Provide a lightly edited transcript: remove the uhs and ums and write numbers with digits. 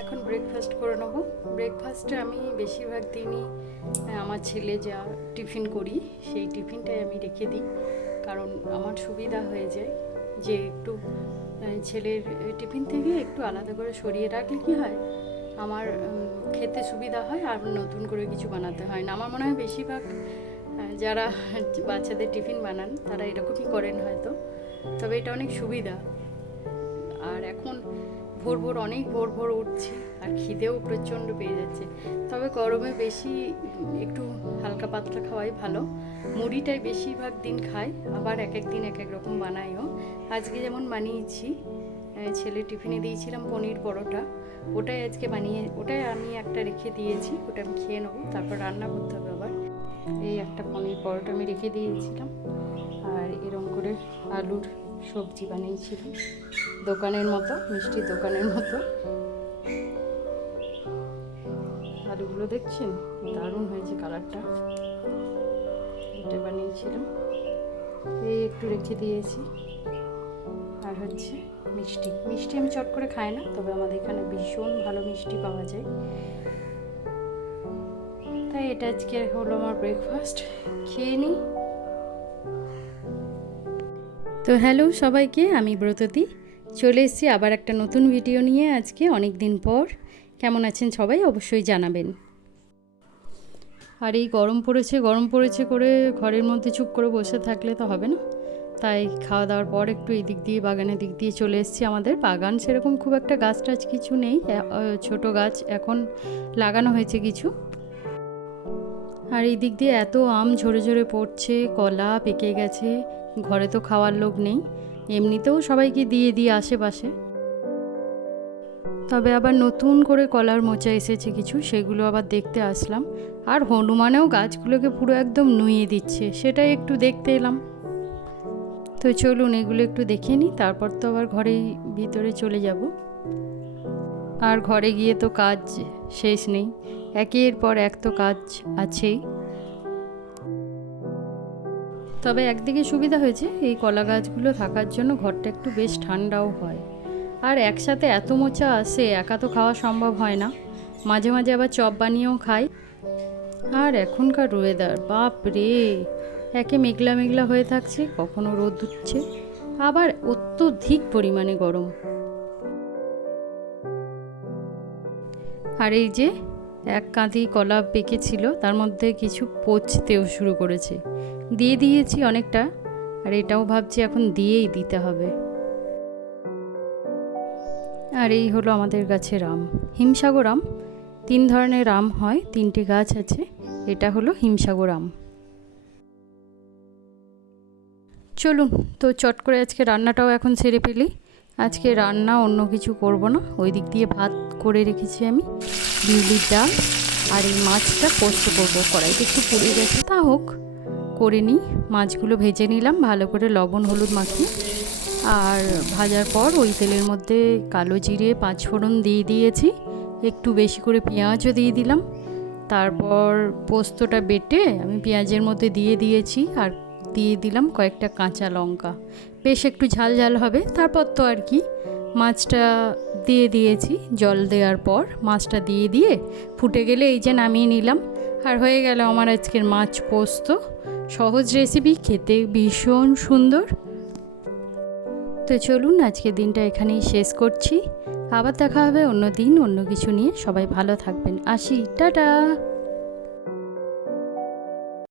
এখন ব্রেকফাস্ট করে নেবো। ব্রেকফাস্টে আমি বেশিরভাগ দিনই আমার ছেলে যা টিফিন করি সেই টিফিনটাই আমি রেখে দিই, কারণ আমার সুবিধা হয়ে যায় যে একটু ছেলের টিফিন থেকে একটু আলাদা করে সরিয়ে রাখলে কী হয়, আমার খেতে সুবিধা হয় আর নতুন করে কিছু বানাতে হয় না। আমার মনে হয় বেশিরভাগ যারা বাচ্চাদের টিফিন বানান তারা এরকমই করেন হয়তো, তবে এটা অনেক সুবিধা। আর এখন অনেক ভোর উঠছি আর খিদেও প্রচণ্ড পেয়ে যাচ্ছে। তবে গরমে বেশি একটু হালকা পাতলা খাওয়াই ভালো। মুড়িটাই বেশিরভাগ দিন খাই, আবার এক এক দিন এক এক রকম বানাইও। আজকে যেমন বানিয়েছি, ছেলে টিফিনে দিয়েছিলাম পনির পরোটা, ওটাই আমি একটা রেখে দিয়েছি, ওটা আমি খেয়ে নেবো, তারপর রান্না করতে হবে আবার। এই একটা পনির পরোটা আমি রেখে দিয়েছিলাম, আর এরকম করে আলুর সবজি বানিয়েছিলাম দোকানের মতো, মিষ্টির দোকানের মতো। আলুগুলো দেখছেন দারুণ হয়েছে কালারটা, এটা বানিয়েছিলাম। এই একটু রেখে দিয়েছি। আর হচ্ছে মিষ্টি আমি চট করে খাই না, তবে আমাদের এখানে ভীষণ ভালো মিষ্টি পাওয়া যায়, তাই এটা আজকে হলো আমার ব্রেকফাস্ট। খেয়ে নিই। তো হ্যালো সবাইকে, আমি ব্রততী চলে এসেছি আবার একটা নতুন ভিডিও নিয়ে। আজকে অনেক দিন পর। কেমন আছেন সবাই অবশ্যই জানাবেন। আর এই গরম পড়েছে করে ঘরের মধ্যে চুপ করে বসে থাকলে তো হবে না, তাই খাওয়া দাওয়ার পর একটু এই দিক দিয়ে বাগানের দিক দিয়ে চলে এসেছি। আমাদের বাগান সেরকম খুব একটা গাছ টাছ কিছু নেই, ছোট গাছ এখন লাগানো হয়েছে কিছু। আর এই দিক দিয়ে এত আম ঝরে পড়ছে, কলা পেকে গেছে। ঘরে তো খাওয়ার লোক নেই, এমনিতেও সবাইকে দিয়ে আশেপাশে। তবে আবার নতুন করে কলার মোচা এসেছে কিছু, সেগুলো আবার দেখতে আসলাম। আর হনুমানেও গাছগুলোকে পুরো একদম নুয়ে দিচ্ছে, সেটাই একটু দেখতে এলাম। তো চলুন এগুলো একটু দেখে নিই, তারপর তো আবার ঘরেই ভিতরে চলে যাব। আর ঘরে গিয়ে তো কাজ শেষ নেই, একের পর এক তো কাজ আছেই। তবে একদিকে সুবিধা হয়েছে, এই কলা গাছগুলো থাকার জন্য ঘরটা একটু বেশ ঠান্ডাও হয়। আর একসাথে এত মোচা আসে, একা তো খাওয়া সম্ভব হয় না, মাঝে মাঝে আবার চপ বানিয়েও খাই। আর এখনকার ওয়েদার বাপ রে, একে মেঘলা হয়ে থাকছে, কখনো রোদ উঠছে, আবার অত্যধিক পরিমাণে গরম। আর এই যে এক কাঁদি কলা পেকেছিল, তার মধ্যে কিছু পচতেও শুরু করেছে, দিয়েছি অনেকটা। আর এটাও ভাবছি এখন দিতে হবে। আর এই হলো আমাদের গাছের আম, হিমসাগর আম। 3 ধরনের আম হয়, 3টে গাছ আছে। এটা হলো হিমসাগর আম। চলুন তো চট করে আজকে রান্নাটাও এখন সেরে ফেলি। আজকে রান্না অন্য কিছু করব না, ওই দিক দিয়ে ভাত করে রেখেছি আমি, বিউলির ডাল। আর এই মাছটা পোস্ত করবো, কড়াইতে একটু পুড়ে গেছে, তা হোক, করে নিই। মাছগুলো ভেজে নিলাম ভালো করে লবণ হলুদ মাখিয়ে। আর ভাজার পর ওই তেলের মধ্যে কালো জিরে 5 ফোড়ন দিয়েছি, একটু বেশি করে পেঁয়াজও দিয়ে দিলাম। তারপর পোস্তটা বেটে আমি পেঁয়াজের মধ্যে দিয়েছি, আর দিয়ে দিলাম কয়েকটা কাঁচা লঙ্কা, বেশ একটু ঝাল হবে। তারপর তো আর কি, মাছটা দিয়েছি। জল দেওয়ার পর মাছটা দিয়ে ফুটে গেলে এই যে নামিয়ে নিলাম। আর হয়ে গেল আমার আজকের মাছ পোস্ত। সহজ রেসিপি, খেতে ভীষণ সুন্দর। তো চলুন আজকের দিনটা এখানেই শেষ করছি, আবার দেখা হবে অন্য দিন অন্য কিছু নিয়ে। সবাই ভালো থাকবেন, আসি, টাটা।